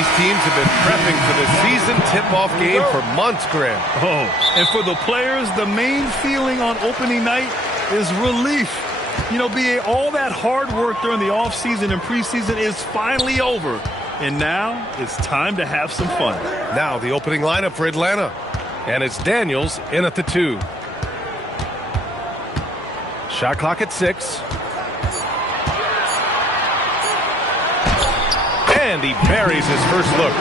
These teams have been prepping for the season tip-off game for months, Graham. Oh, and for the players, the main feeling on opening night is relief. You know, BA, all that hard work during the offseason and preseason is finally over. And now it's time to have some fun. Now the opening lineup for Atlanta. And it's Daniels in at the 2. Shot clock at 6. And he buries his first look.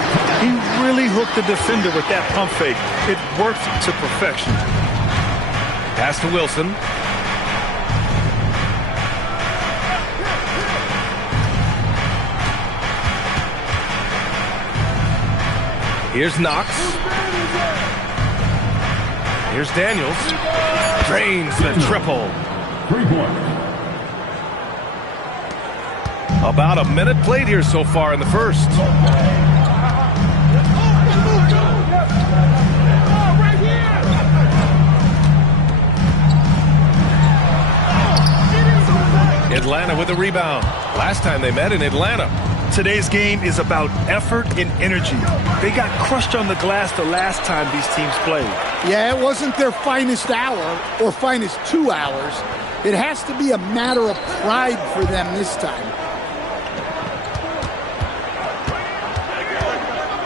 He really hooked the defender with that pump fake. It worked to perfection. Pass to Wilson. Here's Knox. Here's Daniels. Drains the triple. 3 points. About a minute played here so far in the first. Atlanta with the rebound. Last time they met in Atlanta. Today's game is about effort and energy. They got crushed on the glass the last time these teams played. Yeah, it wasn't their finest hour or finest 2 hours. It has to be a matter of pride for them this time.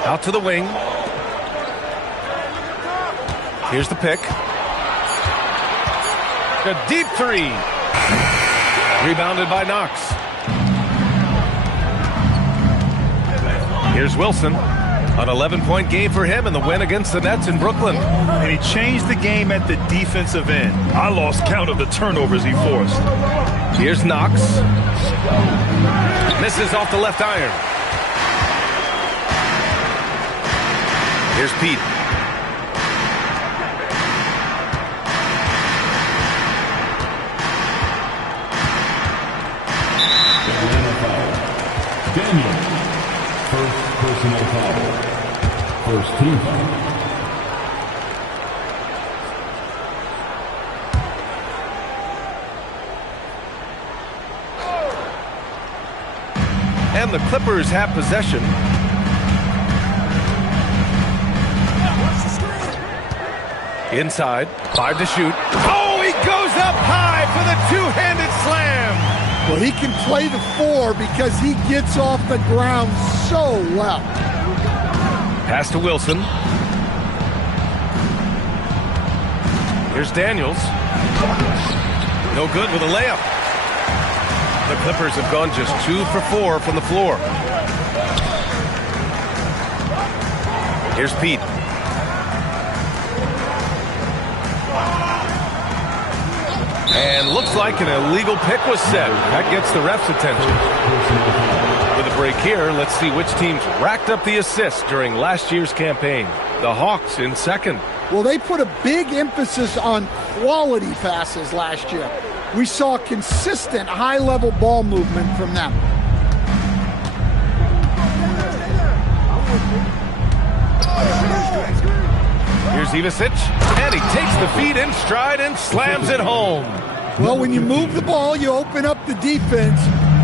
Out to the wing. Here's the pick. A deep 3. Rebounded by Knox. Here's Wilson. An 11-point game for him in the win against the Nets in Brooklyn. And he changed the game at the defensive end. I lost count of the turnovers he forced. Here's Knox. Misses off the left iron. Here's Pete. Atlanta foul. Daniels. First personal foul. First team foul. And the Clippers have possession. Inside, 5 to shoot. Oh, he goes up high for the two-handed slam. Well, he can play the 4 because he gets off the ground so well. Pass to Wilson. Here's Daniels. No good with a layup. The Clippers have gone just 2 for 4 from the floor. Here's Pete. And looks like an illegal pick was set. That gets the ref's attention. With a break here, let's see which teams racked up the assists during last year's campaign. The Hawks in second. Well, they put a big emphasis on quality passes last year. We saw consistent high-level ball movement from them. Here's Ivicic, and he takes the feed in stride and slams it home. Well, when you move the ball, you open up the defense.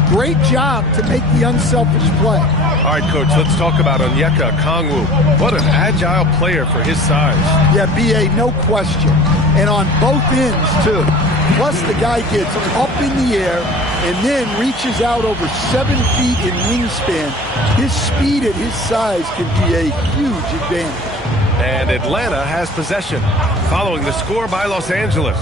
Great job to make the unselfish play. All right, Coach, let's talk about Onyeka Okongwu. What an agile player for his size. Yeah, B.A., no question. And on both ends, too. Plus, the guy gets up in the air and then reaches out over 7 feet in wingspan. His speed at his size can be a huge advantage. And Atlanta has possession, following the score by Los Angeles.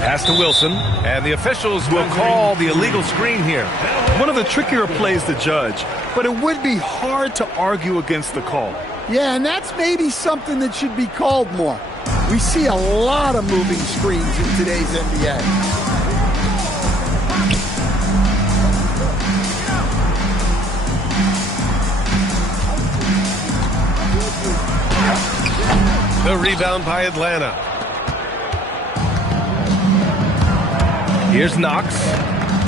Pass to Wilson, and the officials will call the illegal screen here. One of the trickier plays to judge, but it would be hard to argue against the call. Yeah, and that's maybe something that should be called more. We see a lot of moving screens in today's NBA. The rebound by Atlanta. Here's Knox,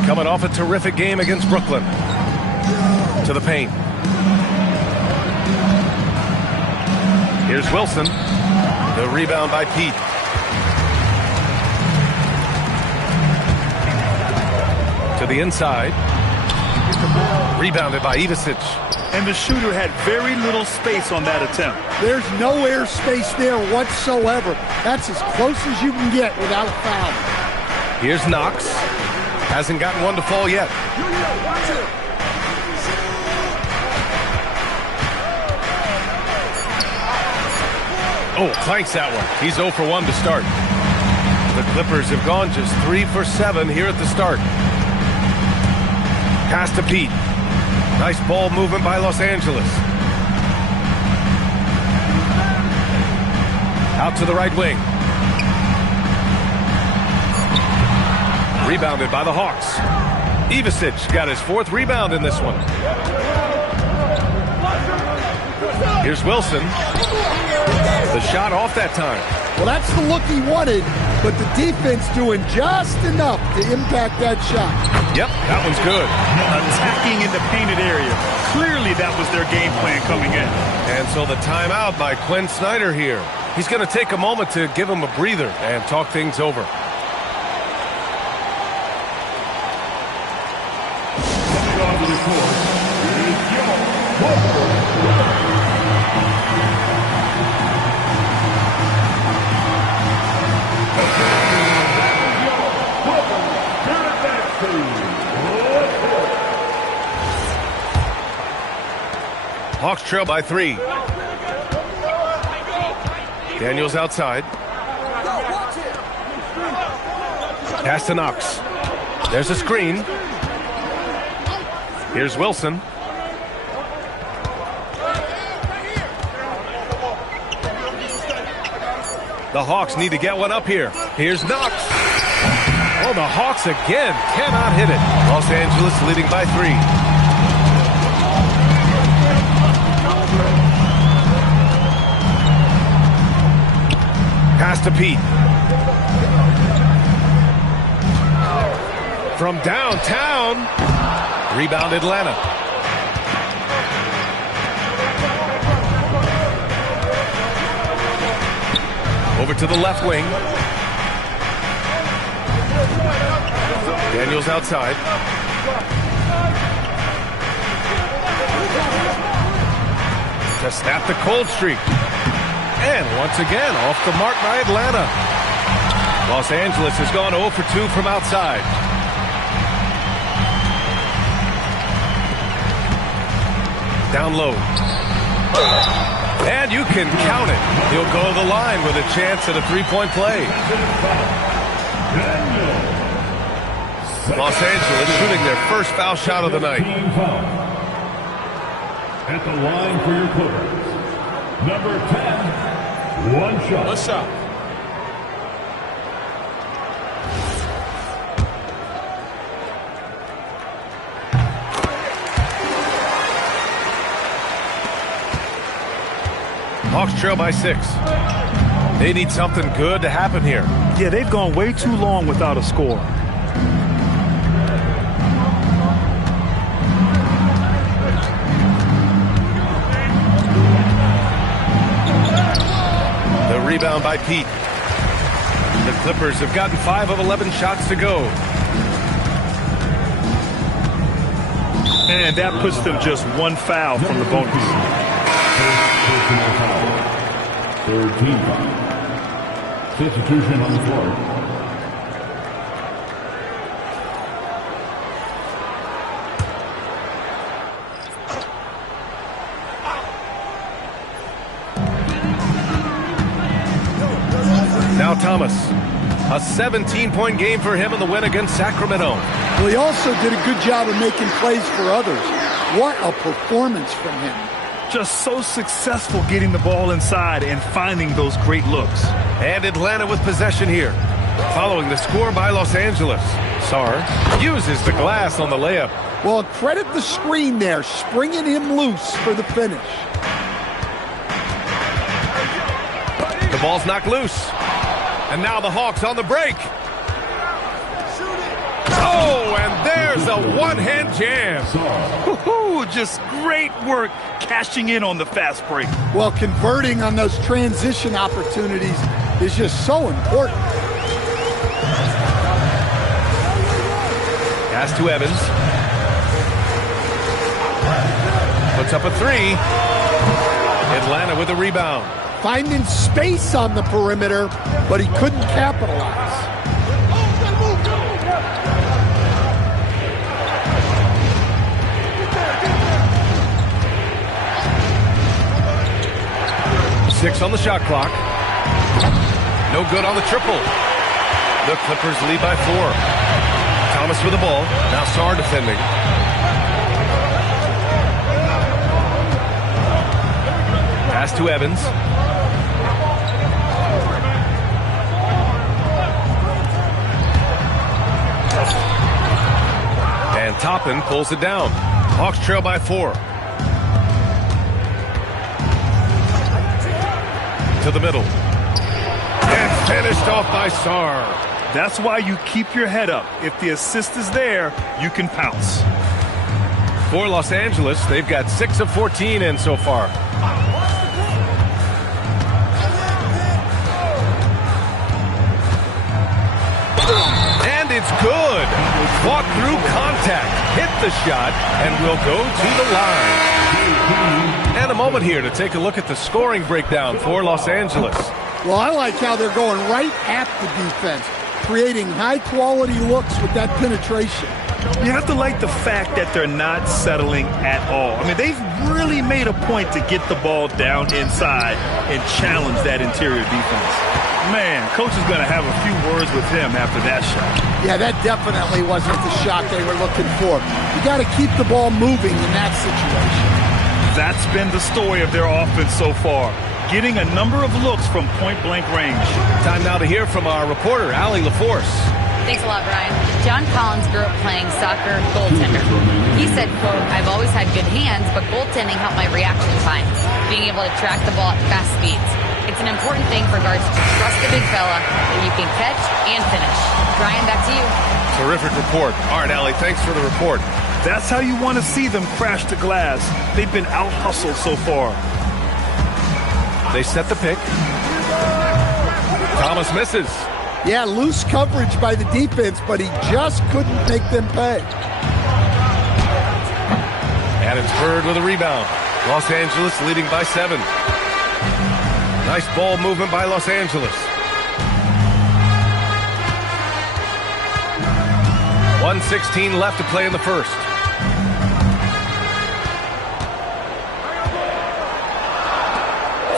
coming off a terrific game against Brooklyn. To the paint. Here's Wilson. The rebound by Pete. To the inside. Rebounded by Ivicic. And the shooter had very little space on that attempt. There's no air space there whatsoever. That's as close as you can get without a foul. Here's Knox. Hasn't gotten one to fall yet. Oh, clanks that one. He's 0 for 1 to start. The Clippers have gone just 3 for 7 here at the start. Pass to Pete. Nice ball movement by Los Angeles. Out to the right wing. Rebounded by the Hawks. Ivicic got his 4th rebound in this one. Here's Wilson. The shot off that time. Well, that's the look he wanted, but the defense doing just enough to impact that shot. Yep, that one's good. Attacking in the painted area. Clearly that was their game plan coming in. And so the timeout by Quinn Snyder here. He's going to take a moment to give him a breather and talk things over. Coming onto the court is Hawks trail by 3. Daniels outside. Pass to Knox. There's a screen. Here's Wilson. The Hawks need to get one up here. Here's Knox. Oh, the Hawks again cannot hit it. Los Angeles leading by 3. Pass to Pete. From downtown. Rebound Atlanta. Over to the left wing. Daniels outside. To snap the cold streak. And once again, off the mark by Atlanta. Los Angeles has gone 0 for 2 from outside. Down low. And you can count it. He'll go to the line with a chance at a 3-point play. Los Angeles shooting their first foul shot of the night. at the line for your Clippers. Number 10, one shot. One shot. Hawks trail by 6. They need something good to happen here. Yeah, they've gone way too long without a score. The rebound by Pete. The Clippers have gotten 5 of 11 shots to go. And that puts them just one foul from the bonus. Personal foul. Third team foul. Substitution on the floor. Now Thomas. A 17-point game for him in the win against Sacramento. Well, he also did a good job of making plays for others. What a performance from him. Just so successful getting the ball inside and finding those great looks. And Atlanta with possession here. Following the score by Los Angeles. Sarr uses the glass on the layup. Well, credit the screen there, springing him loose for the finish. The ball's knocked loose. And now the Hawks on the break. Oh, and there's a one-hand jam. Woohoo, just great work cashing in on the fast break. Well, converting on those transition opportunities is just so important. Pass to Evans. Puts up a three. Atlanta with a rebound. Finding space on the perimeter, but he couldn't capitalize. Six on the shot clock. No good on the triple. The Clippers lead by 4. Thomas with the ball. Now Sarr defending. Pass to Evans. And Toppin pulls it down. Hawks trail by 4. To the middle. And finished off by Sarr. That's why you keep your head up. If the assist is there, you can pounce. For Los Angeles, they've got 6 of 14 in so far. And it's good. Fought through contact, hit the shot, and will go to the line. And a moment here to take a look at the scoring breakdown for Los Angeles. Well, I like how they're going right at the defense, creating high-quality looks with that penetration. You have to like the fact that they're not settling at all. I mean, they've really made a point to get the ball down inside and challenge that interior defense. Man, coach is going to have a few words with him after that shot. Yeah, that definitely wasn't the shot they were looking for. You got to keep the ball moving in that situation. That's been the story of their offense so far, getting a number of looks from point-blank range. Time now to hear from our reporter, Allie LaForce. Thanks a lot, Brian. John Collins grew up playing soccer goaltender. He said, quote, "I've always had good hands, but goaltending helped my reaction time, being able to track the ball at fast speeds. It's an important thing for guards to trust the big fella that you can catch and finish." Brian, back to you. Terrific report. All right, Allie, thanks for the report. That's how you want to see them crash the glass. They've been out-hustled so far. They set the pick. Thomas misses. Yeah, loose coverage by the defense, but he just couldn't make them pay. And it's Bird with a rebound. Los Angeles leading by 7. Nice ball movement by Los Angeles. 1:16 left to play in the first.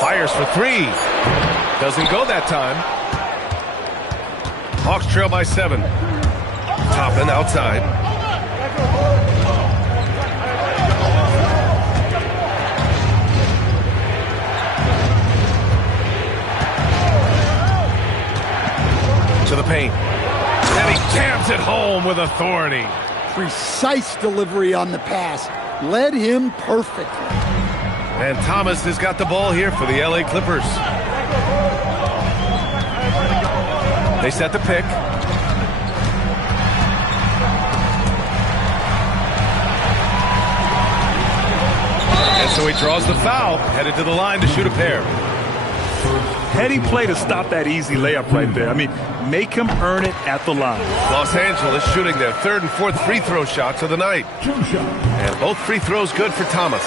Fires for 3. Doesn't go that time. Hawks trail by 7. Toppin outside. To the paint. And he jams it home with authority. Precise delivery on the pass. Led him perfectly. And Thomas has got the ball here for the LA Clippers. They set the pick. And so he draws the foul, headed to the line to shoot a pair. Heady play to stop that easy layup right there. I mean, make him earn it at the line. Los Angeles shooting their 3rd and 4th free throw shots of the night. And both free throws good for Thomas.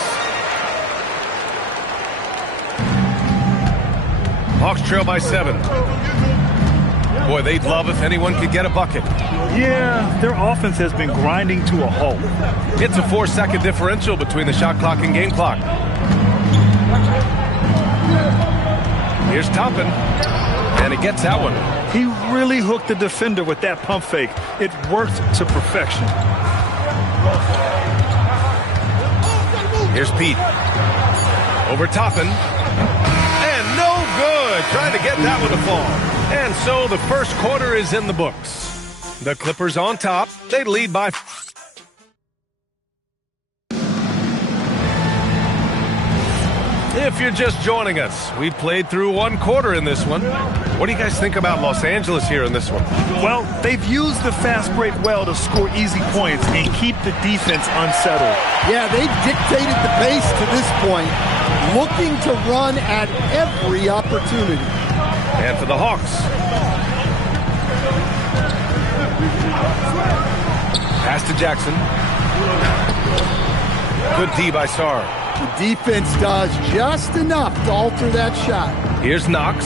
Hawks trail by 7. Boy, they'd love if anyone could get a bucket. Yeah, their offense has been grinding to a halt. It's a 4-second differential between the shot clock and game clock. Here's Toppin, and he gets that one. He really hooked the defender with that pump fake. It worked to perfection. Here's Pete. Over Toppin. And no good. Trying to get that one to fall. And so the first quarter is in the books. The Clippers on top. They lead by... If you're just joining us, we played through 1 quarter in this one. What do you guys think about Los Angeles here in this one? Well, they've used the fast break well to score easy points and keep the defense unsettled. Yeah, they've dictated the pace to this point, looking to run at every opportunity. And for the Hawks. Pass to Jackson. Good D by Sarr. The defense does just enough to alter that shot. Here's Knox.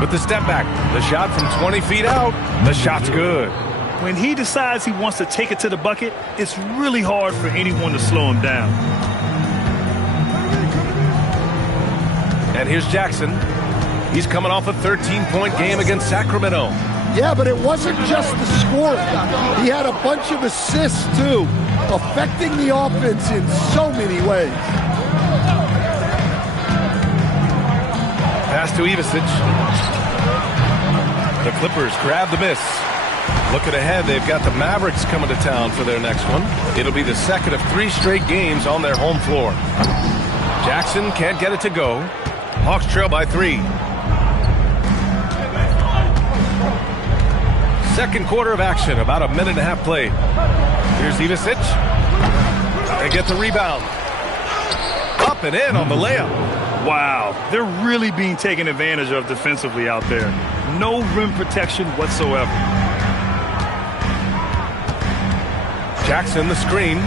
With the step back, the shot from 20 feet out, the shot's good. When he decides he wants to take it to the bucket, it's really hard for anyone to slow him down. And here's Jackson. He's coming off a 13-point game against Sacramento. Yeah, but it wasn't just the scoring. He had a bunch of assists, too, affecting the offense in so many ways. Pass to Ivisic. The Clippers grab the miss. Looking ahead, they've got the Mavericks coming to town for their next one. It'll be the second of 3 straight games on their home floor. Jackson can't get it to go. Hawks trail by 3. Second quarter of action, about a minute and a half played. Here's Ivisic. They get the rebound. Up and in on the layup. Wow, they're really being taken advantage of defensively out there. No rim protection whatsoever. Jackson, the screen.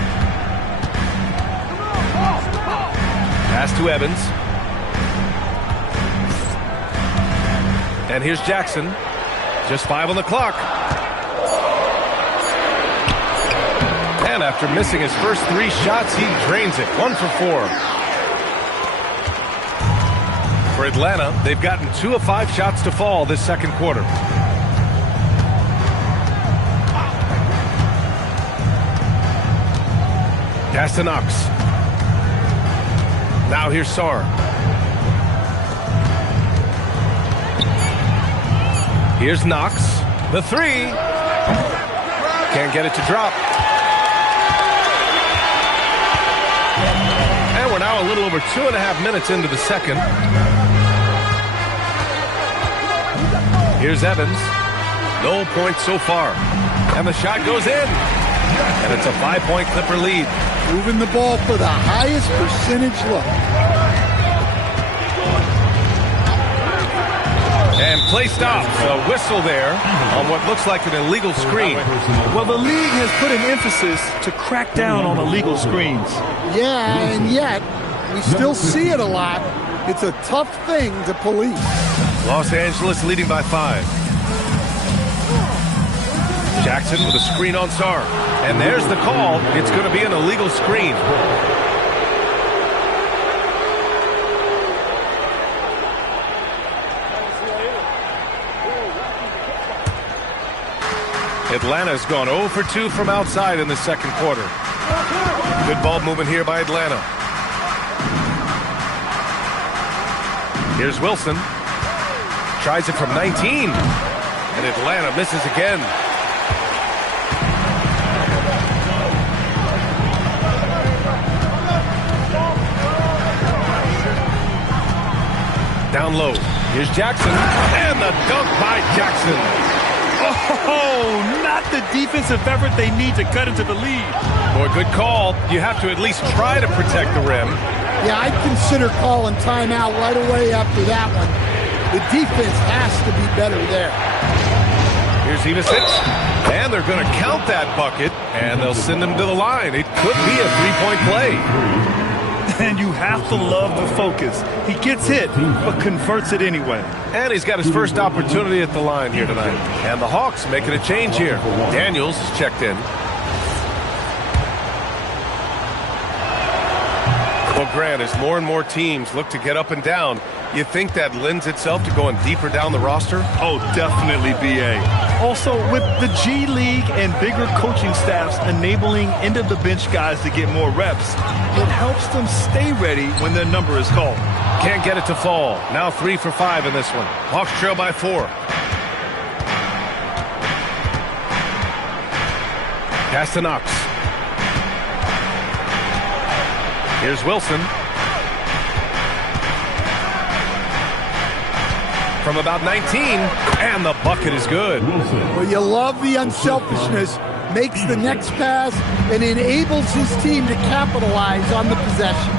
Pass to Evans. And here's Jackson. Just 5 on the clock. And after missing his first 3 shots, he drains it. 1 for 4. For Atlanta, they've gotten 2 of 5 shots to fall this second quarter. Pass to Knox. Now here's Sarr. Here's Knox. The 3. Can't get it to drop. And we're now a little over 2.5 minutes into the second. Here's Evans. No points so far. And the shot goes in. And it's a 5-point Clipper lead. Moving the ball for the highest percentage look. And play stops. A whistle there on what looks like an illegal screen. Well, the league has put an emphasis to crack down on illegal screens. Yeah, and yet we still see it a lot. It's a tough thing to police. Los Angeles leading by 5. Jackson with a screen on Sarr. And there's the call. It's going to be an illegal screen. Atlanta's gone 0 for 2 from outside in the second quarter. Good ball movement here by Atlanta. Here's Wilson. Tries it from 19. And Atlanta misses again. Down low. Here's Jackson. And the dunk by Jackson. Oh, not the defensive effort they need to cut into the lead. Boy, good call. You have to at least try to protect the rim. Yeah, I'd consider calling timeout right away after that one. The defense has to be better there. Here's Ivisic. And they're going to count that bucket, and they'll send him to the line. It could be a 3-point play. And you have to love the focus. He gets hit, but converts it anyway. And he's got his first opportunity at the line here tonight. And the Hawks making a change here. Daniels is checked in. Well, Grant, as more and more teams look to get up and down, you think that lends itself to going deeper down the roster? Oh, definitely, B.A. Also, with the G League and bigger coaching staffs enabling end-of-the-bench guys to get more reps, it helps them stay ready when their number is called. Can't get it to fall. Now 3 for 5 in this one. Hawks trail by 4. Pass to Knox. Here's Wilson. From about 19, and the bucket is good. Well, you love the unselfishness. Makes the next pass and enables his team to capitalize on the possession.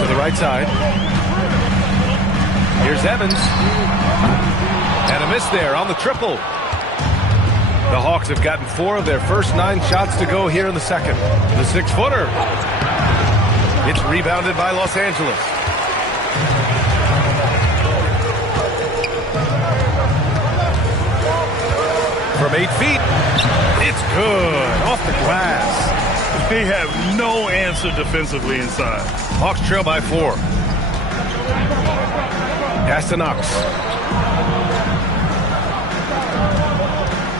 To the right side. Here's Evans. And a miss there on the triple. The Hawks have gotten 4 of their first 9 shots to go here in the second. The 6-footer. It's rebounded by Los Angeles. From 8 feet. It's good. Off the glass. They have no answer defensively inside. Hawks trail by 4. Pass to Knox.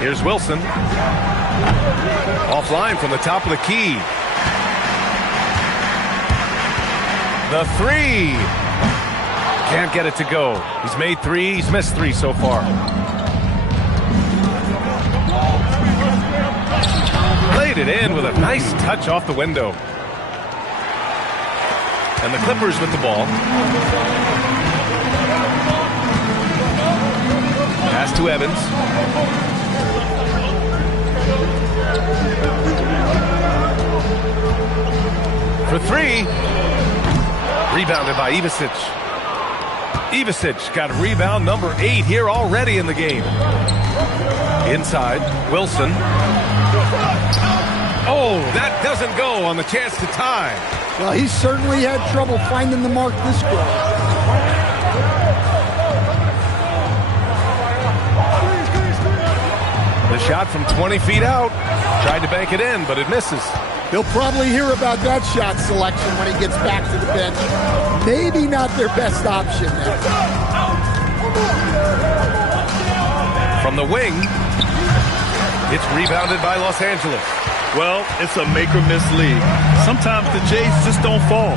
Here's Wilson. Offline from the top of the key. The 3. Can't get it to go. He's made 3. He's missed 3 so far. Laid it in with a nice touch off the window. And the Clippers with the ball. Pass to Evans. For 3. Rebounded by Ivasic. Ivasic got rebound number 8 here already in the game. Inside, Wilson. Oh, that doesn't go on the chance to tie. Well, he certainly had trouble finding the mark this quarter. The shot from 20 feet out. Tried to bank it in, but it misses. He'll probably hear about that shot selection when he gets back to the bench. Maybe not their best option there. From the wing, it's rebounded by Los Angeles. Well, it's a make-or-miss league. Sometimes the Jays just don't fall.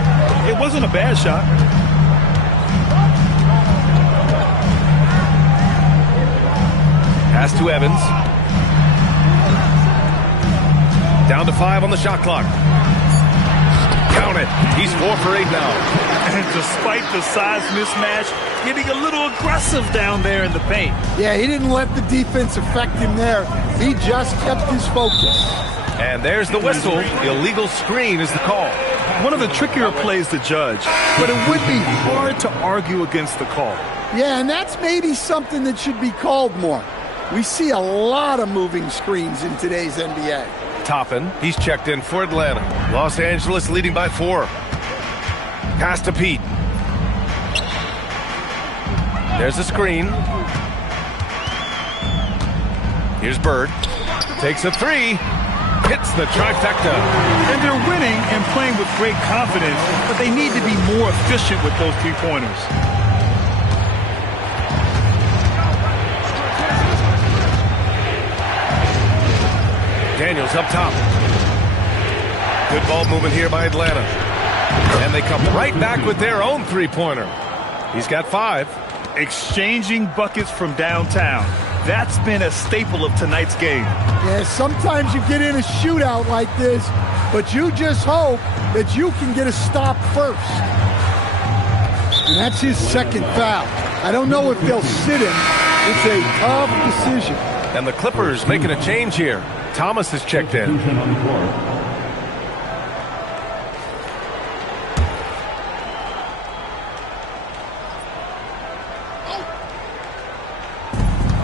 It wasn't a bad shot. Pass to Evans. Down to 5 on the shot clock. Count it. He's 4 for 8 now. And despite the size mismatch, getting a little aggressive down there in the paint. Yeah, he didn't let the defense affect him there. He just kept his focus. And there's the whistle. Illegal screen is the call. One of the trickier plays to judge, but it would be hard to argue against the call. Yeah, and that's maybe something that should be called more. We see a lot of moving screens in today's NBA. Toppin, he's checked in for Atlanta. Los Angeles leading by 4. Pass to Pete. There's the screen. Here's Bird. Takes a 3. Hits the trifecta. And they're winning and playing with great confidence, but they need to be more efficient with those 3-pointers. Daniels up top. Good ball movement here by Atlanta. And they come right back with their own 3-pointer. He's got 5. Exchanging buckets from downtown. That's been a staple of tonight's game. Yeah, sometimes you get in a shootout like this, but you just hope that you can get a stop first. And that's his second foul. I don't know if they'll sit him. It's a tough decision. And the Clippers making a change here. Thomas has checked in.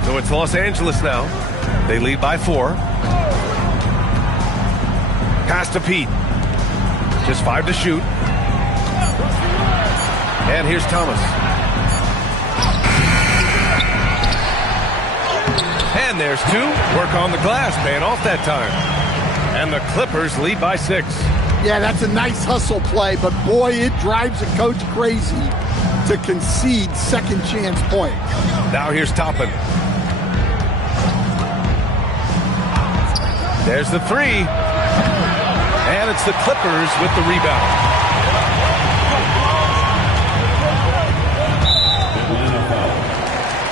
So it's Los Angeles now. They lead by 4. Pass to Pete. Just 5 to shoot. And here's Thomas. And there's 2. Work on the glass, paying off that time. And the Clippers lead by 6. Yeah, that's a nice hustle play, but boy, it drives a coach crazy to concede second chance points. Now here's Toppin. There's the 3. And it's the Clippers with the rebound.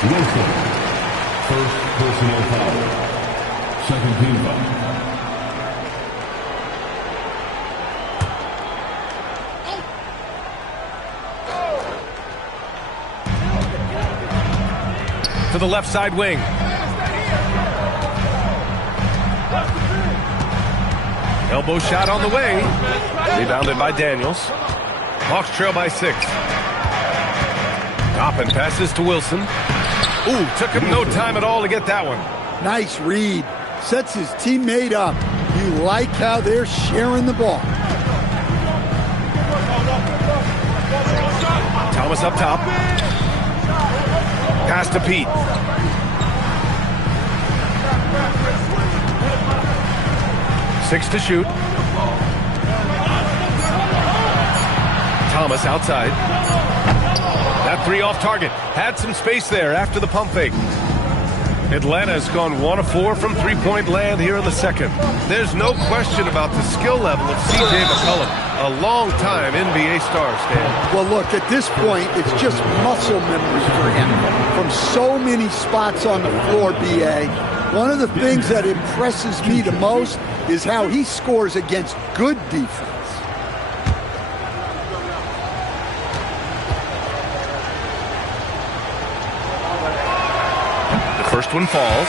Wilson, first personal foul. Second team foul. To the left side wing. Elbow shot on the way. Rebounded by Daniels. Hawks trail by 6. Toppin passes to Wilson. Ooh, took him no time at all to get that one. Nice read. Sets his teammate up. You like how they're sharing the ball. Thomas up top. Pass to Pete. Six to shoot. Thomas outside. That three off target. Had some space there after the pump fake. Atlanta has gone 1 of 4 from three-point land here in the second. There's no question about the skill level of C.J. McCollum, a long-time NBA star, Stan. Well, look, at this point, it's just muscle memory for him. From so many spots on the floor, B.A., one of the things that impresses me the most is how he scores against good defense. First one falls.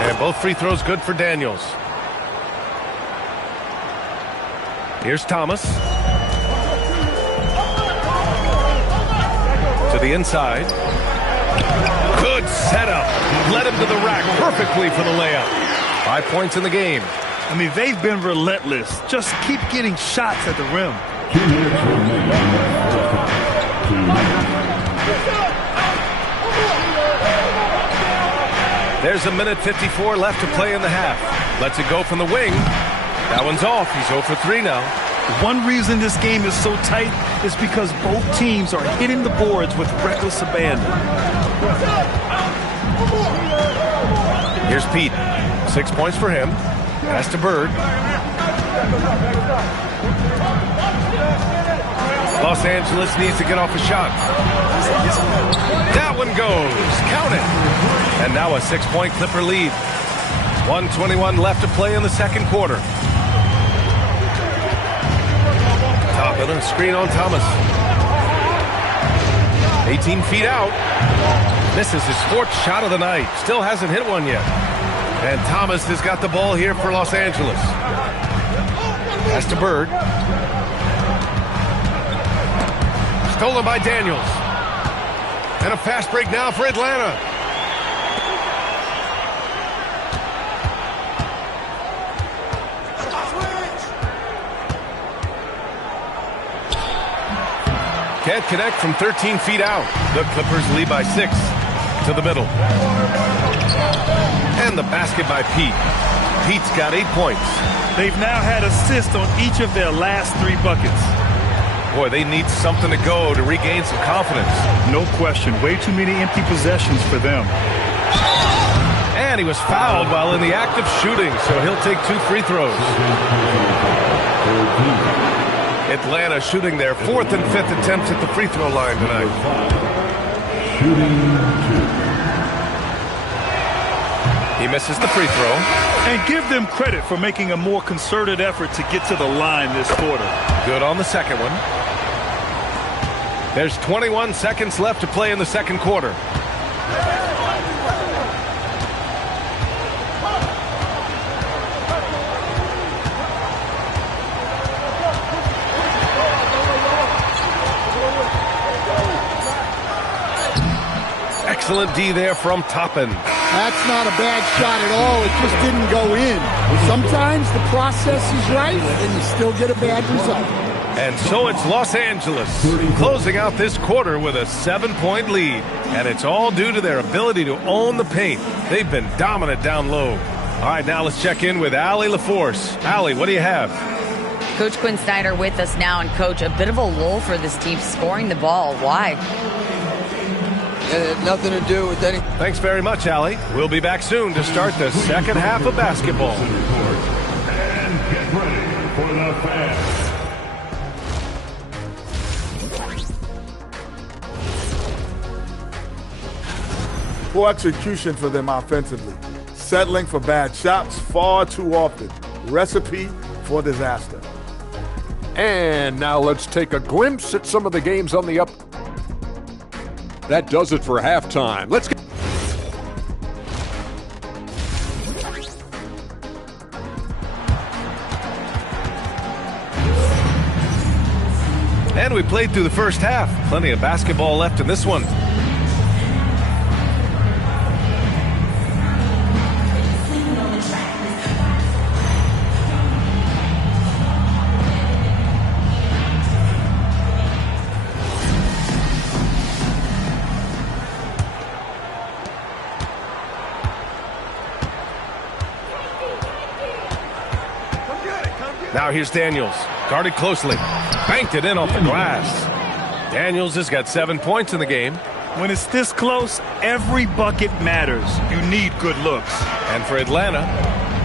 And both free throws good for Daniels. Here's Thomas. To the inside. Good setup. Led him to the rack perfectly for the layup. 5 points in the game. I mean, they've been relentless. Just keep getting shots at the rim. There's a minute 54 left to play in the half. Lets it go from the wing. That one's off. He's 0 for 3 now. One reason this game is so tight is because both teams are hitting the boards with reckless abandon. Here's Pete. 6 points for him. Pass to Bird. Los Angeles needs to get off a shot. That one goes. Count it. And now a 6-point Clipper lead. 1:21 left to play in the second quarter. Top of the screen on Thomas. 18 feet out. Misses his 4th shot of the night. Still hasn't hit one yet. And Thomas has got the ball here for Los Angeles. Pass to Bird. Stolen by Daniels. And a fast break now for Atlanta. Can't connect from 13 feet out. The Clippers lead by 6 to the middle. And the basket by Pete. Pete's got 8 points. They've now had assists on each of their last 3 buckets. Boy, they need something to go to regain some confidence. No question. Way too many empty possessions for them. And he was fouled while in the act of shooting, so he'll take 2 free throws. Atlanta shooting their 4th and 5th attempts at the free throw line tonight. He misses the free throw. And give them credit for making a more concerted effort to get to the line this quarter. Good on the second one. There's 21 seconds left to play in the second quarter. Excellent D there from Toppin. That's not a bad shot at all. It just didn't go in. Sometimes the process is right, and you still get a bad result. And so it's Los Angeles closing out this quarter with a 7-point lead. And it's all due to their ability to own the paint. They've been dominant down low. All right, now let's check in with Allie LaForce. Allie, what do you have? Coach Quinn Snyder with us now. And, Coach, a bit of a lull for this team scoring the ball. Why? It had nothing to do with anything. Thanks very much, Allie. We'll be back soon to start the second half of basketball. And get ready for the fans. Poor execution for them offensively. Settling for bad shots far too often. Recipe for disaster. And now let's take a glimpse at some of the games on the up. That does it for halftime. Let's get And we played through the first half. Plenty of basketball left in this one. Now here's Daniels, guarded closely, banked it in off the glass. Daniels has got 7 points in the game. When it's this close, every bucket matters. You need good looks. And for Atlanta,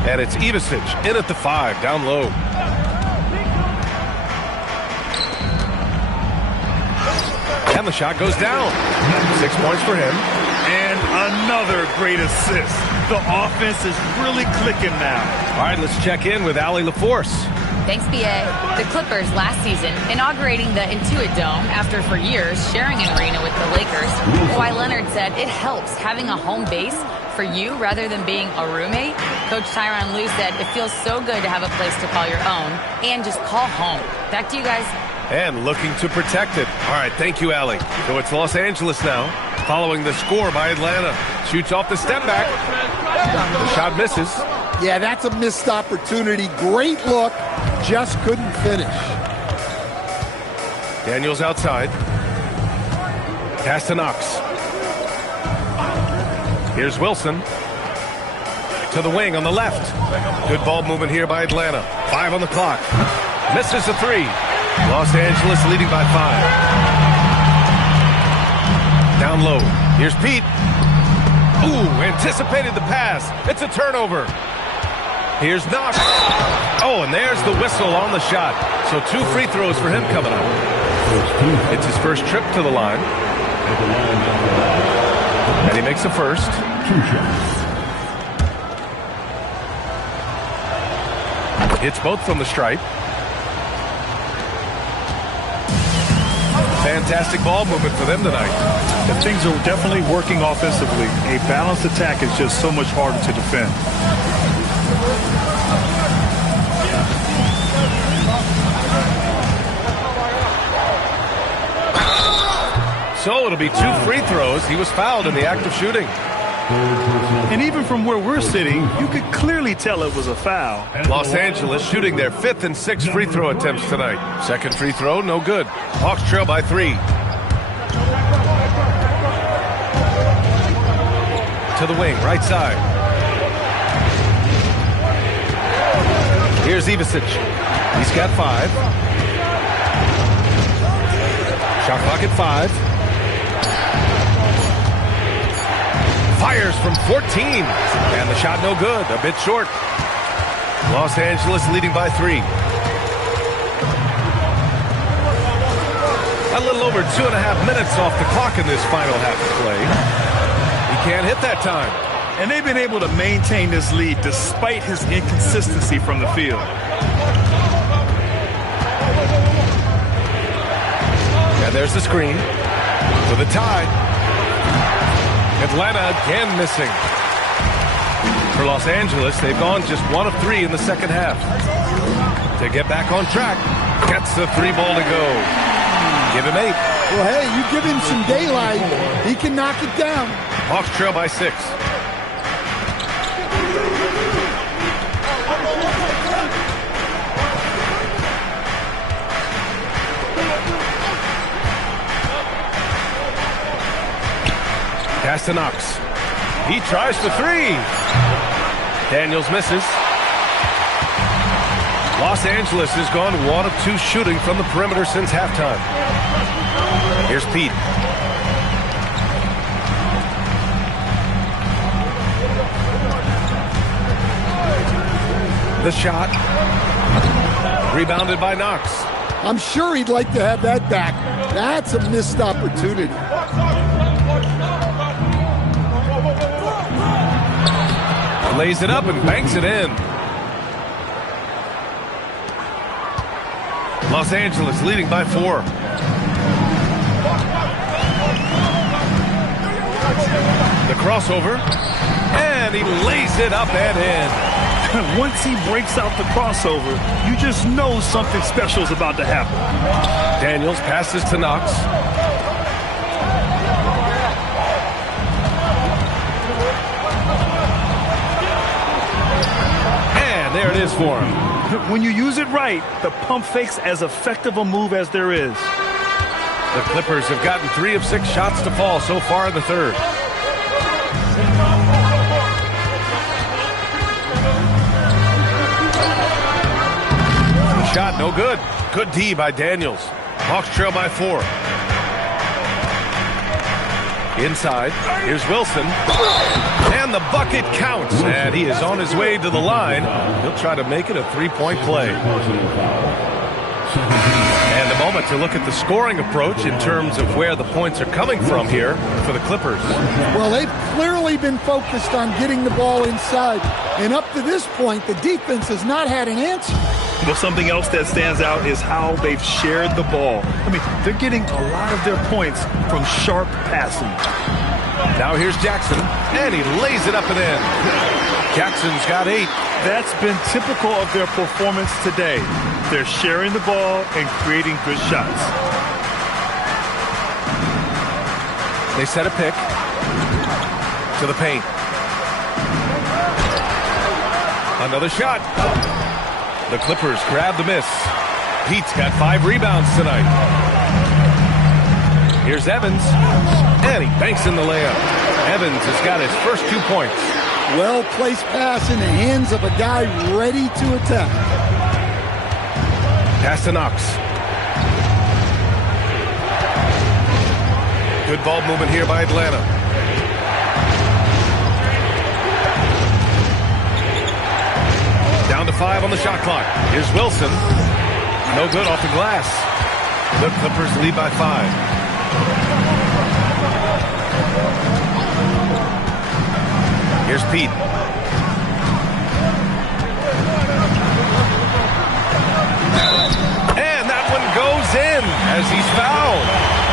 and it's Ivicic in at the 5, down low. And the shot goes down. 6 points for him. And another great assist. The offense is really clicking now. All right, let's check in with Allie LaForce. Thanks, B.A. The Clippers last season inaugurating the Intuit Dome after for years sharing an arena with the Lakers. Kawhi Leonard said it helps having a home base for you rather than being a roommate. Coach Tyronn Lue said it feels so good to have a place to call your own and just call home. Back to you guys. And looking to protect it. All right, thank you, Allie. So it's Los Angeles now, following the score by Atlanta. Shoots off the step back. The shot misses. Yeah, that's a missed opportunity. Great look, just couldn't finish. Daniels outside. Pass to Knox. Here's Wilson. To the wing on the left. Good ball movement here by Atlanta. 5 on the clock. Misses the 3. Los Angeles leading by 5. Down low. Here's Pete. Ooh, anticipated the pass. It's a turnover. Here's Knox. Oh, and there's the whistle on the shot. So 2 free throws for him coming up. It's his first trip to the line. And he makes the first. 2 shots. Hits both from the stripe. Fantastic ball movement for them tonight. And things are definitely working offensively. A balanced attack is just so much harder to defend. So it'll be 2 free throws. He was fouled in the act of shooting. And even from where we're sitting, you could clearly tell it was a foul. Los Angeles shooting their 5th and 6th free throw attempts tonight. Second free throw, no good. Hawks trail by 3. To the wing, right side. Here's Ivicic. He's got 5. Shot clock at 5. Fires from 14. And the shot no good. A bit short. Los Angeles leading by 3. A little over 2.5 minutes off the clock in this final half of play. He can't hit that time. And they've been able to maintain this lead despite his inconsistency from the field. And there's the screen for the tie. Atlanta again missing. For Los Angeles, they've gone just 1 of 3 in the second half. To get back on track, gets the 3 ball to go. Give him 8. Well, hey, you give him some daylight, he can knock it down. Hawks trail by 6. Pass to Knox. He tries for 3. Daniels misses. Los Angeles has gone 1 of 2 shooting from the perimeter since halftime. Here's Pete. The shot. Rebounded by Knox. I'm sure he'd like to have that back. That's a missed opportunity. Lays it up and banks it in. Los Angeles leading by 4. The crossover. And he lays it up and in. Once he breaks out the crossover, you just know something special is about to happen. Daniels passes to Knox. And there it is for him. When you use it right, the pump fake's as effective a move as there is. The Clippers have gotten 3 of 6 shots to fall so far in the third. Shot no good. Good D by Daniels. Hawks trail by 4. Inside. Here's Wilson. And the bucket counts. And he is on his way to the line. He'll try to make it a 3-point play. And a moment to look at the scoring approach in terms of where the points are coming from here for the Clippers. Well, they've clearly been focused on getting the ball inside. And up to this point, the defense has not had an answer. Well, something else that stands out is how they've shared the ball. I mean, they're getting a lot of their points from sharp passing. Now here's Jackson, and he lays it up and in. Jackson's got 8. That's been typical of their performance today. They're sharing the ball and creating good shots. They set a pick to the paint. Another shot. The Clippers grab the miss. Pete's got 5 rebounds tonight. Here's Evans, and he banks in the layup. Evans has got his first 2 points. Well-placed pass in the hands of a guy ready to attack. Pass to Knox. Good ball movement here by Atlanta. Down to 5 on the shot clock. Here's Wilson. No good off the glass. The Clippers lead by 5. Here's Pete. And that one goes in as he's fouled.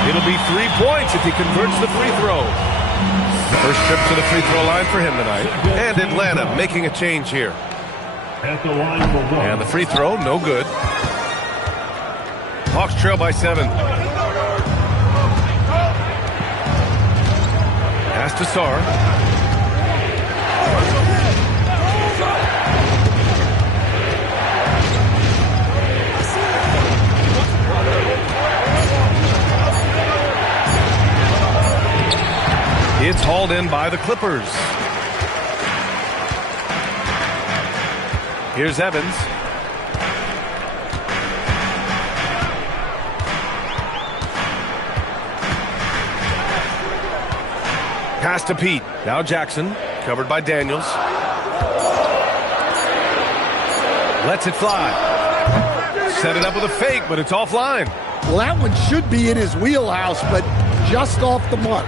It'll be 3 points if he converts the free throw. First trip to the free throw line for him tonight. And Atlanta making a change here. At the line for 1. And the free throw, no good. Hawks trail by 7. Pass to Sarr. It's hauled in by the Clippers. Here's Evans. Pass to Pete. Now Jackson, covered by Daniels. Lets it fly. Set it up with a fake, but it's offline. Well, that one should be in his wheelhouse, but just off the mark.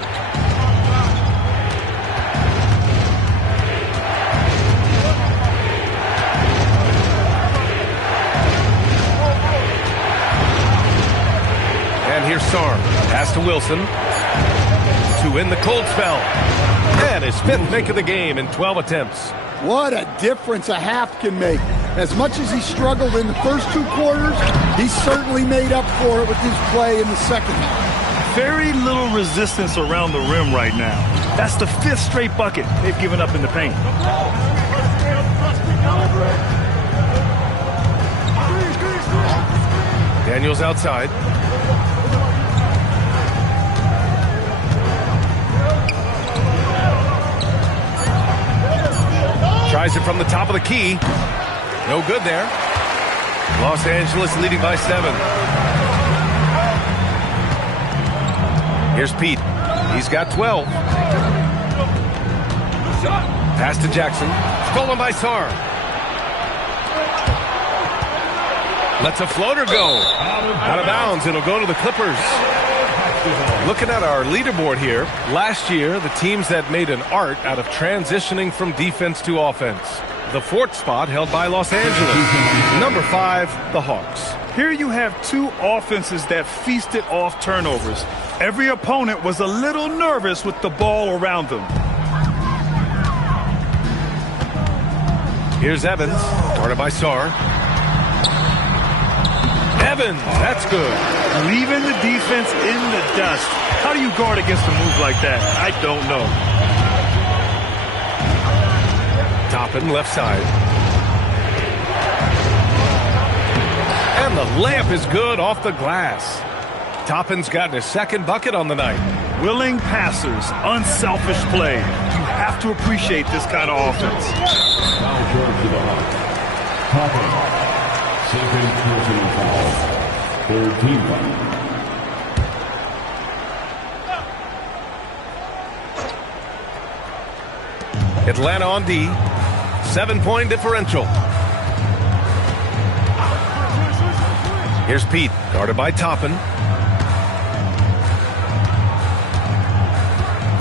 And here's Sarr. Pass to Wilson. To end the cold spell. And his 5th make of the game in 12 attempts. What a difference a half can make. As much as he struggled in the first 2 quarters, he certainly made up for it with his play in the second half. Very little resistance around the rim right now. That's the 5th straight bucket they've given up in the paint. Daniels outside. Tries it from the top of the key. No good there. Los Angeles leading by 7. Here's Pete. He's got 12. Pass to Jackson. Stolen by Sarr. Lets a floater go. Out of bounds. It'll go to the Clippers. Looking at our leaderboard here, last year, the teams that made an art out of transitioning from defense to offense. The 4th spot held by Los Angeles. Number 5, the Hawks. Here you have 2 offenses that feasted off turnovers. Every opponent was a little nervous with the ball around them. Here's Evans, guarded by Sarr. Evans, that's good. Leaving the defense in the dust. How do you guard against a move like that? I don't know. Toppin, left side. And the layup is good off the glass. Toppin's gotten his second bucket on the night. Willing passers, unselfish play. You have to appreciate this kind of offense. Foul charge to the Hawks. Toppin. Second personal foul. Third team foul. Atlanta on D. 7-point differential. Here's Pete, guarded by Toppin.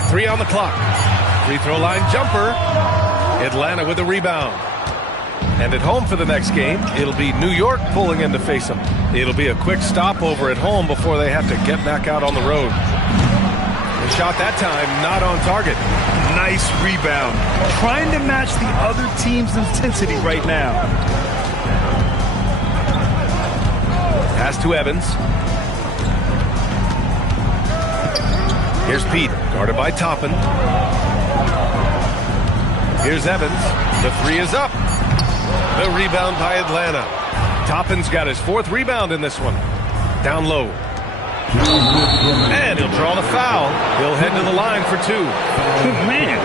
3 on the clock. Free throw line jumper. Atlanta with the rebound. And at home for the next game, it'll be New York pulling in to face them. It'll be a quick stopover at home before they have to get back out on the road. The shot that time not on target. Nice rebound. Trying to match the other team's intensity right now. Pass to Evans. Here's Pete, guarded by Toppin. Here's Evans. The three is up. The rebound by Atlanta. Toppin's got his 4th rebound in this one. Down low. And he'll draw the foul. He'll head to the line for 2. Man,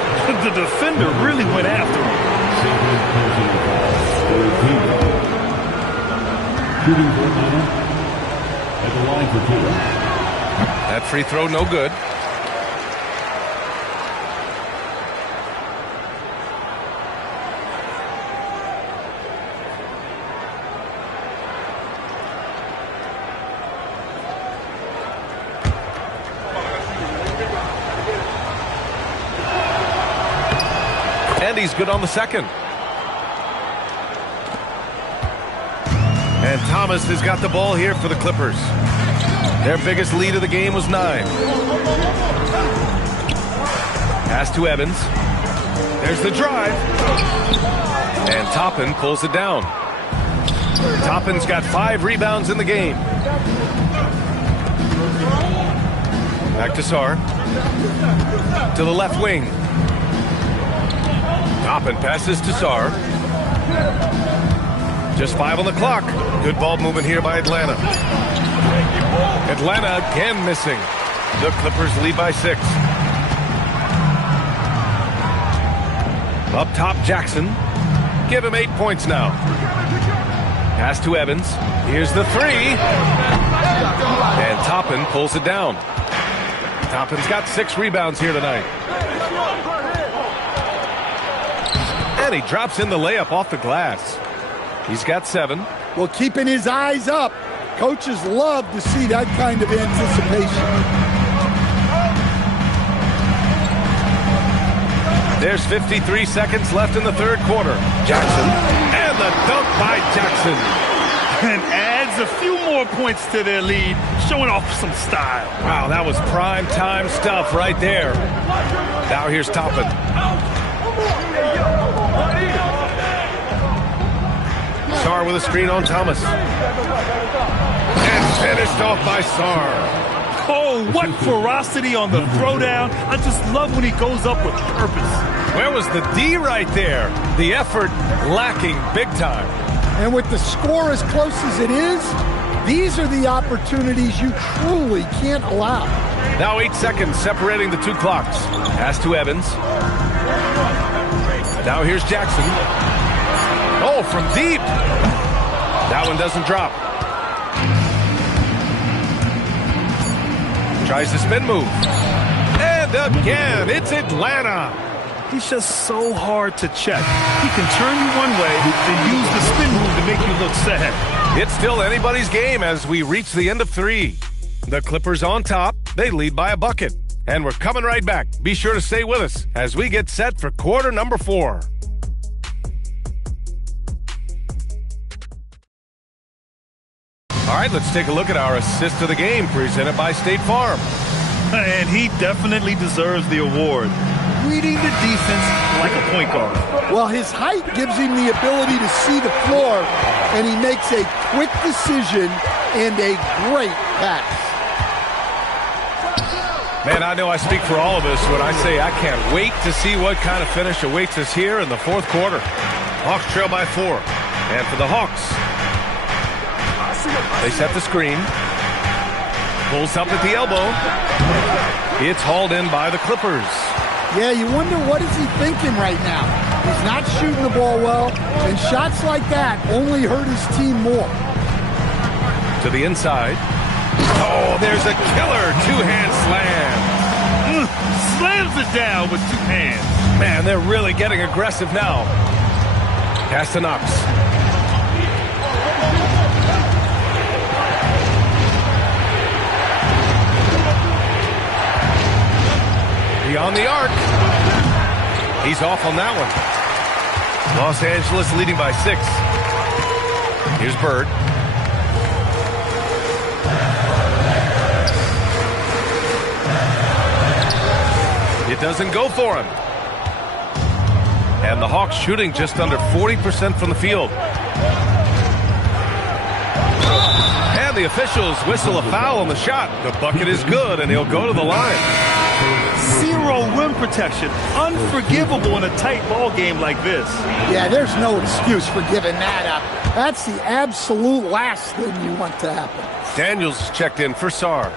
the defender really went after him. Shooting for Atlanta at the line for 2. That free throw no good. And he's good on the second. And Thomas has got the ball here for the Clippers. Their biggest lead of the game was 9. Pass to Evans. There's the drive. And Toppin pulls it down. Toppin's got 5 rebounds in the game. Back to Sarr. To the left wing. Toppin passes to Sarr. Just 5 on the clock. Good ball movement here by Atlanta. Atlanta again missing. The Clippers lead by 6. Up top, Jackson. Give him 8 points now. Pass to Evans. Here's the 3. And Toppin pulls it down. Toppin's got 6 rebounds here tonight. And he drops in the layup off the glass. He's got 7. Well, keeping his eyes up. Coaches love to see that kind of anticipation. There's 53 seconds left in the 3rd quarter. Jackson. And the dunk by Jackson. And adds a few more points to their lead, showing off some style. Wow, that was prime time stuff right there. Now here's Toppin. Sarr with a screen on Thomas. And finished off by Sarr. Oh, what ferocity on the throwdown. I just love when he goes up with purpose. Where was the D right there? The effort lacking big time. And with the score as close as it is, these are the opportunities you truly can't allow. Now 8 seconds separating the 2 clocks. Pass to Evans. Now here's Jackson. Oh, from deep. That one doesn't drop. Tries the spin move. And again, it's Atlanta. He's just so hard to check. He can turn you one way and use the spin move to make you look sad. It's still anybody's game as we reach the end of 3. The Clippers on top. They lead by a bucket. And we're coming right back. Be sure to stay with us as we get set for quarter number 4. All right, let's take a look at our assist of the game presented by State Farm. And he definitely deserves the award. reading the defense like a point guard. Well, his height gives him the ability to see the floor, and he makes a quick decision and a great pass. Man, I know I speak for all of us when I say I can't wait to see what kind of finish awaits us here in the fourth quarter. Hawks trail by 4. And for the Hawks, they set the screen. Pulls up at the elbow. It's hauled in by the Clippers. Yeah, you wonder what is he thinking right now. He's not shooting the ball well, and shots like that only hurt his team more. To the inside. Oh, there's a killer two-hand slam. Slams it down with 2 hands. Man, they're really getting aggressive now. Pass to Knox. Beyond the arc. He's off on that one. Los Angeles leading by 6. Here's Bird. It doesn't go for him. And the Hawks shooting just under 40% from the field. And the officials whistle a foul on the shot. The bucket is good, and he'll go to the line. 0 rim protection. Unforgivable in a tight ball game like this. Yeah, there's no excuse for giving that up. That's the absolute last thing you want to happen. Daniels checked in for Sarr.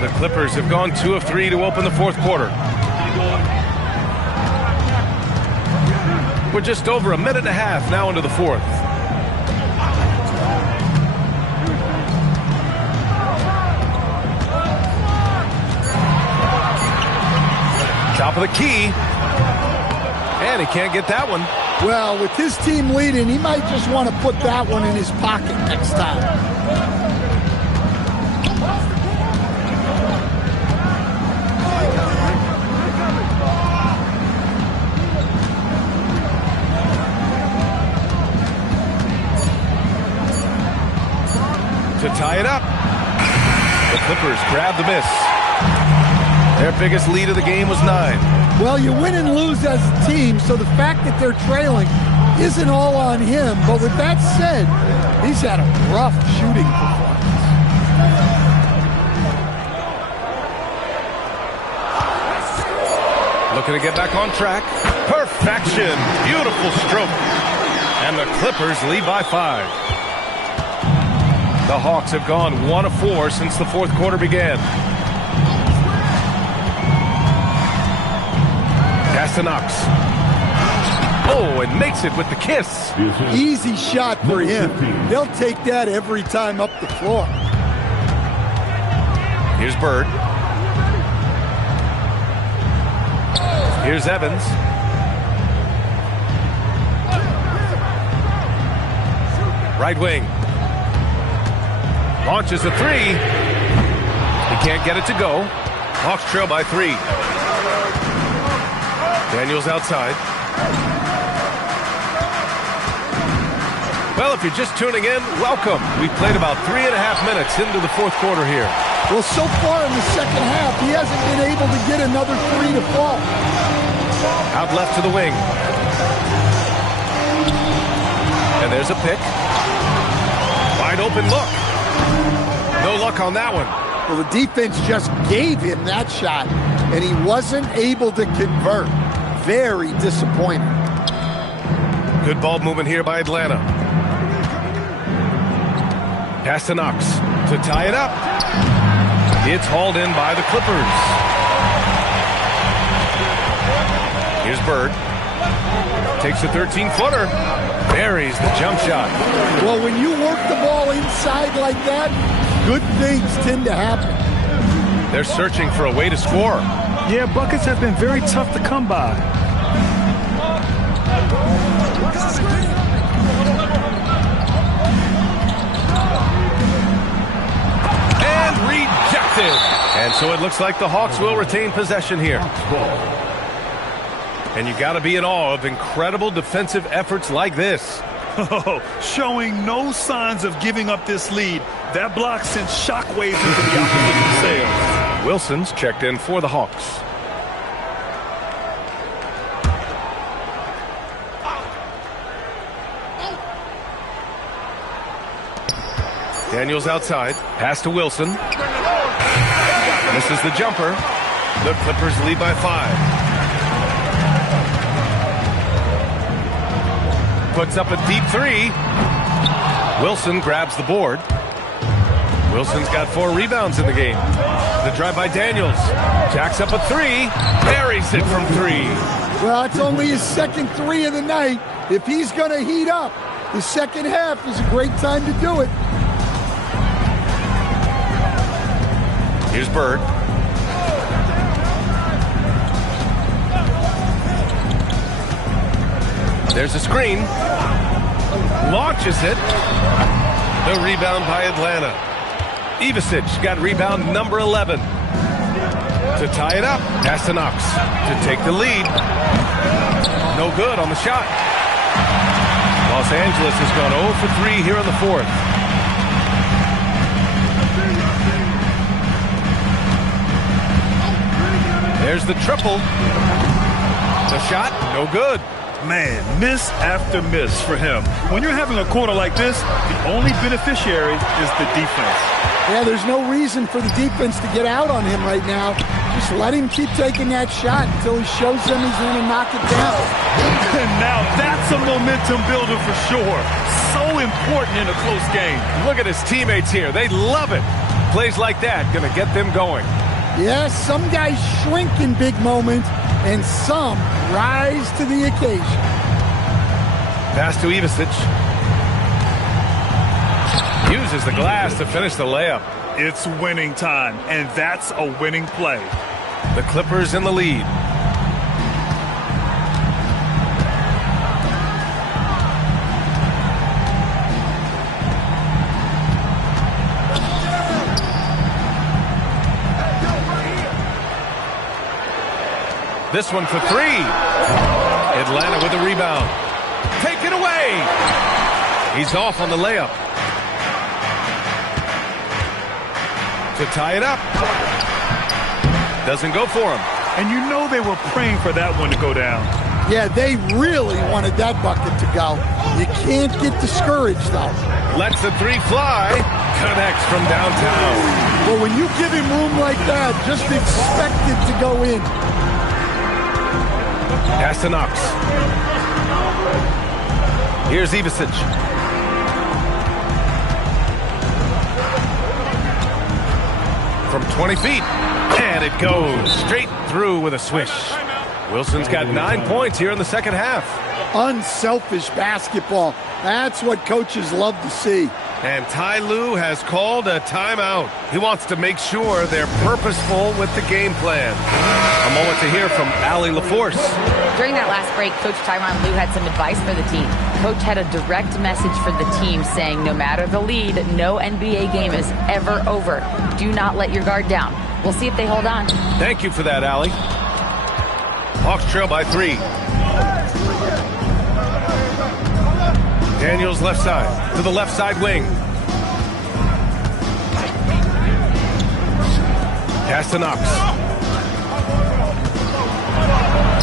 The Clippers have gone 2 of 3 to open the fourth quarter. We're just over a minute and a half now into the fourth. Top of the key. And he can't get that one. Well, with his team leading, he might just want to put that one in his pocket next time. To tie it up. The Clippers grab the miss. Their biggest lead of the game was 9. Well, you win and lose as a team, so the fact that they're trailing isn't all on him. But with that said, he's had a rough shooting performance. Looking to get back on track. Perfection. Beautiful stroke. And the Clippers lead by 5. The Hawks have gone 1 of 4 since the fourth quarter began. Pass to Knox. Oh, and makes it with the kiss. Easy shot for him. They'll take that every time up the floor. Here's Bird. Here's Evans. Right wing. Launches a 3. He can't get it to go. Hawks trail by 3. Daniels outside. Well, if you're just tuning in, welcome. We've played about 3.5 minutes into the fourth quarter here. Well, so far in the second half, he hasn't been able to get another 3 to fall. Out left to the wing. And there's a pick. Wide open look. No luck on that one. Well, the defense just gave him that shot, and he wasn't able to convert. Very disappointing. Good ball movement here by Atlanta. Pass to Knox to tie it up. It's hauled in by the Clippers. Here's Bird. Takes a 13-footer. Buries the jump shot. Well, when you work the ball inside like that, good things tend to happen. They're searching for a way to score. Yeah, buckets have been very tough to come by. And rejected. And so it looks like the Hawks will retain possession here. And you got to be in awe of incredible defensive efforts like this. Showing no signs of giving up this lead. That block sent shockwaves into the opposition sails. Wilson's checked in for the Hawks. Daniels outside. Pass to Wilson. Misses the jumper. The Clippers lead by 5. Puts up a deep 3. Wilson grabs the board. Wilson's got 4 rebounds in the game. The drive by Daniels. Jacks up a 3. Buries it from 3. Well, it's only his second 3 of the night. If he's going to heat up, the second half is a great time to do it. Here's Bird. There's a screen. Launches it. The rebound by Atlanta. Ivisic got rebound number 11. To tie it up, pass to Knox. To take the lead. No good on the shot. Los Angeles has gone 0 for 3 here in the 4th. There's the triple. The shot, no good. Man, miss after miss for him. When you're having a quarter like this, the only beneficiary is the defense. Yeah, there's no reason for the defense to get out on him right now. Just let him keep taking that shot until he shows them he's going to knock it down. And now that's a momentum builder for sure. So important in a close game. Look at his teammates here. They love it. Plays like that going to get them going. Yes, some guys shrink in big moments, and some rise to the occasion. Pass to Ivisic. Uses the glass to finish the layup. It's winning time, and that's a winning play. The Clippers in the lead. This one for 3. Atlanta with a rebound. Take it away. He's off on the layup. To tie it up. Doesn't go for him. And you know they were praying for that one to go down. Yeah, they really wanted that bucket to go. You can't get discouraged, though. Lets the 3 fly. Connects from downtown. But when you give him room like that, just expect it to go in. Pass to Knox. Here's Ivisic. From 20 feet. And it goes straight through with a swish. Wilson's got 9 points here in the second half. Unselfish basketball. That's what coaches love to see. And Ty Lue has called a timeout. He wants to make sure they're purposeful with the game plan. A moment to hear from Allie LaForce. During that last break, Coach Tyronn Lue had some advice for the team. Coach had a direct message for the team saying no matter the lead, no NBA game is ever over. Do not let your guard down. We'll see if they hold on. Thank you for that, Allie. Hawks trail by 3. Daniels left side to the left side wing. Pass to Knox.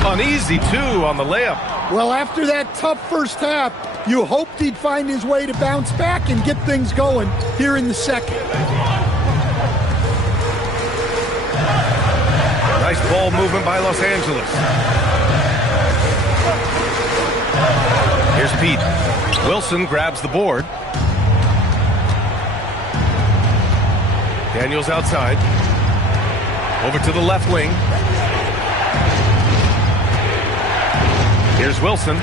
Uneasy, too, on the layup. Well, after that tough first half, you hoped he'd find his way to bounce back and get things going here in the second. Nice ball movement by Los Angeles. Here's Pete. Wilson grabs the board. Daniels outside. Over to the left wing. Here's Wilson.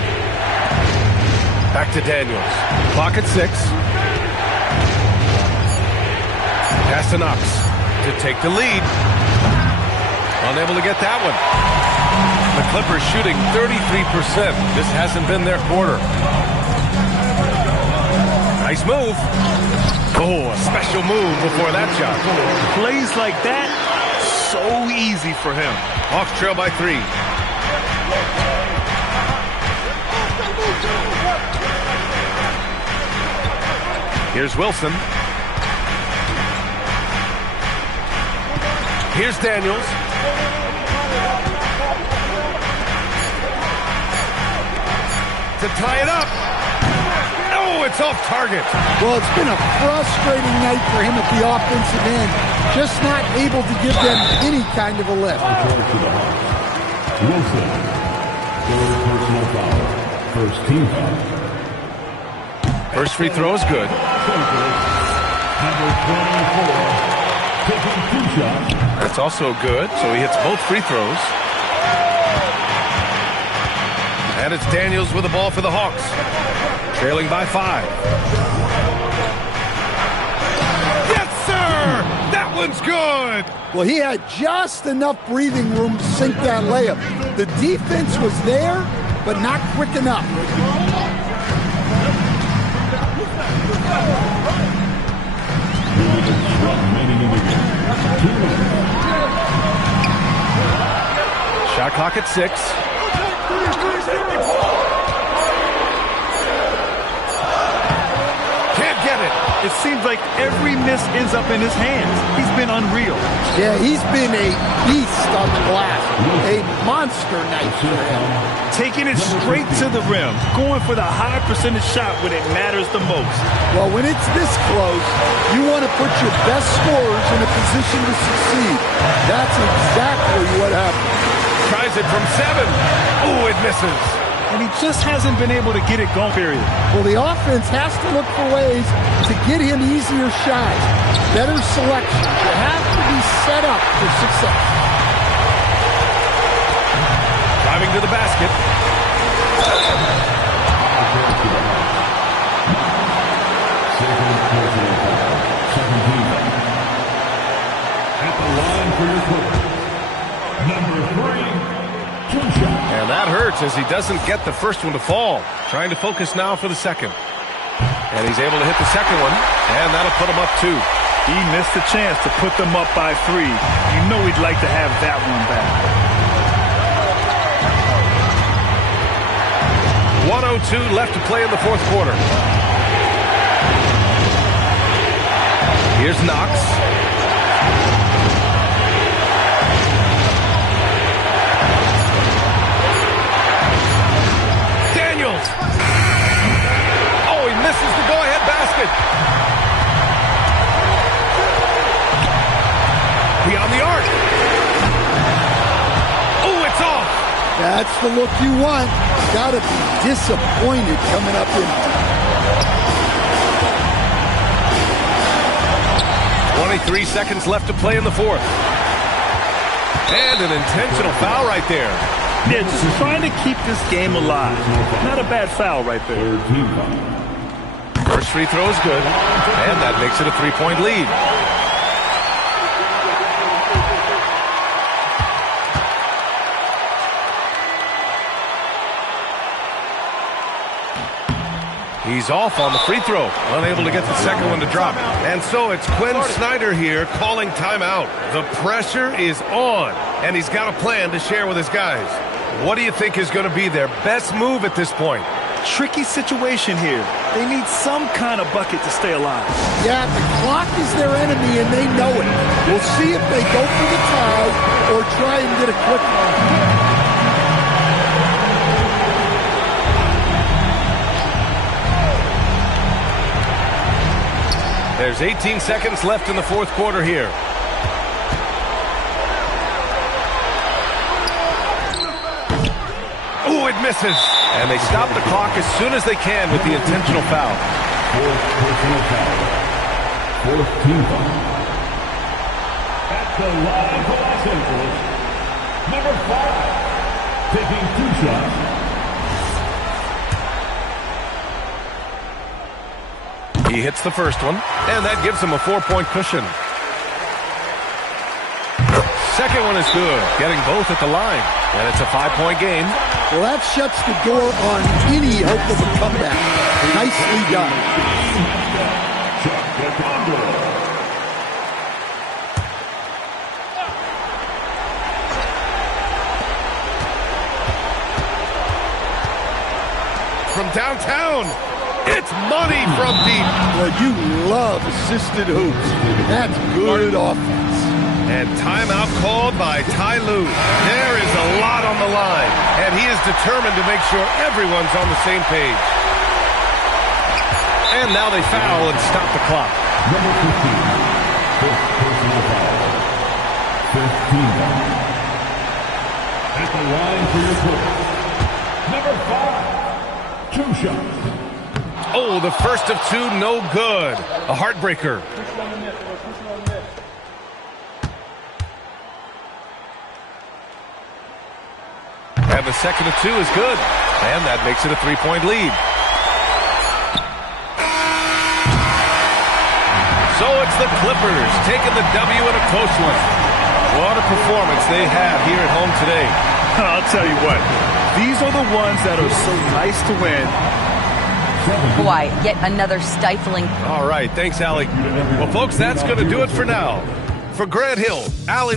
Back to Daniels. Clock at 6. Pass to Knox to take the lead. Unable to get that one. The Clippers shooting 33%. This hasn't been their quarter. Nice move. Oh, a special move before that shot. Plays like that, so easy for him. Hawks trail by 3. Here's Wilson. Here's Daniels. To tie it up. Oh, it's off target. Well, it's been a frustrating night for him at the offensive end. Just not able to give them any kind of a lift. Wilson, third personal foul. First team foul. First free throw is good. Number 24, taking 2 shots. That's also good, so he hits both free throws. And it's Daniels with the ball for the Hawks. Trailing by 5. Yes, sir! That one's good! Well, he had just enough breathing room to sink that layup. The defense was there, but not quick enough. Shot clock at 6. Can't get it. It seems like every miss ends up in his hands. He's been unreal. Yeah, he's been a beast on the glass. A monster night for him. Taking it straight to the rim. Going for the high percentage shot when it matters the most. Well, when it's this close, you want to put your best scorers in a position to succeed. That's exactly what happened. Tries it from 7. Ooh, it misses. And he just hasn't been able to get it going, period. Well, the offense has to look for ways to get him easier shots. Better selection. You have to be set up for success. Driving to the basket. At the line for your quarter. Number 3, 2 shots. And that hurts as he doesn't get the first one to fall. Trying to focus now for the second. And he's able to hit the second one, and that'll put him up 2. He missed the chance to put them up by 3. You know he'd like to have that one back. 1:02 left to play in the fourth quarter. Here's Knox. Daniels. Oh, he misses the go-ahead basket. Beyond the arc. Oh, it's off. That's the look you want. Got to be disappointed coming up in. 23 seconds left to play in the fourth. And an intentional foul right there. Yeah, just trying to keep this game alive. Not a bad foul right there. First free throw is good. And that makes it a 3-point lead. He's off on the free throw, unable to get the second one to drop. And so it's Quinn Snyder here calling timeout. The pressure is on, and he's got a plan to share with his guys. What do you think is going to be their best move at this point? Tricky situation here. They need some kind of bucket to stay alive. Yeah, the clock is their enemy, and they know it. We'll see if they go for the tie or try and get a quick one. There's 18 seconds left in the fourth quarter here. Ooh, it misses. And they stop the clock as soon as they can with the intentional foul. Fourth personal foul. Fourth team foul. At the line for Los Angeles, number 5, taking 2 shots. He hits the first one, and that gives him a 4-point cushion. Second one is good, getting both at the line. And it's a 5-point game. Well, that shuts the door on any hope of a comeback. Nicely done. From downtown, it's money from deep. Well, you love assisted hoops. That's good offense. And timeout called by Ty Lue. There is a lot on the line, and he is determined to make sure everyone's on the same page. And now they foul and stop the clock. Number 15, fifth personal foul. 15. At the line for your quarter. Number 5, 2 shots. Oh, the first of 2, no good. A heartbreaker. And the second of 2 is good. And that makes it a 3-point lead. So it's the Clippers taking the W in a close one. What a performance they have here at home today. I'll tell you what, these are the ones that are so nice to win. Boy, yet another stifling. All right, thanks, Allie. Well, folks, that's going to do it for now. For Grant Hill, Allie.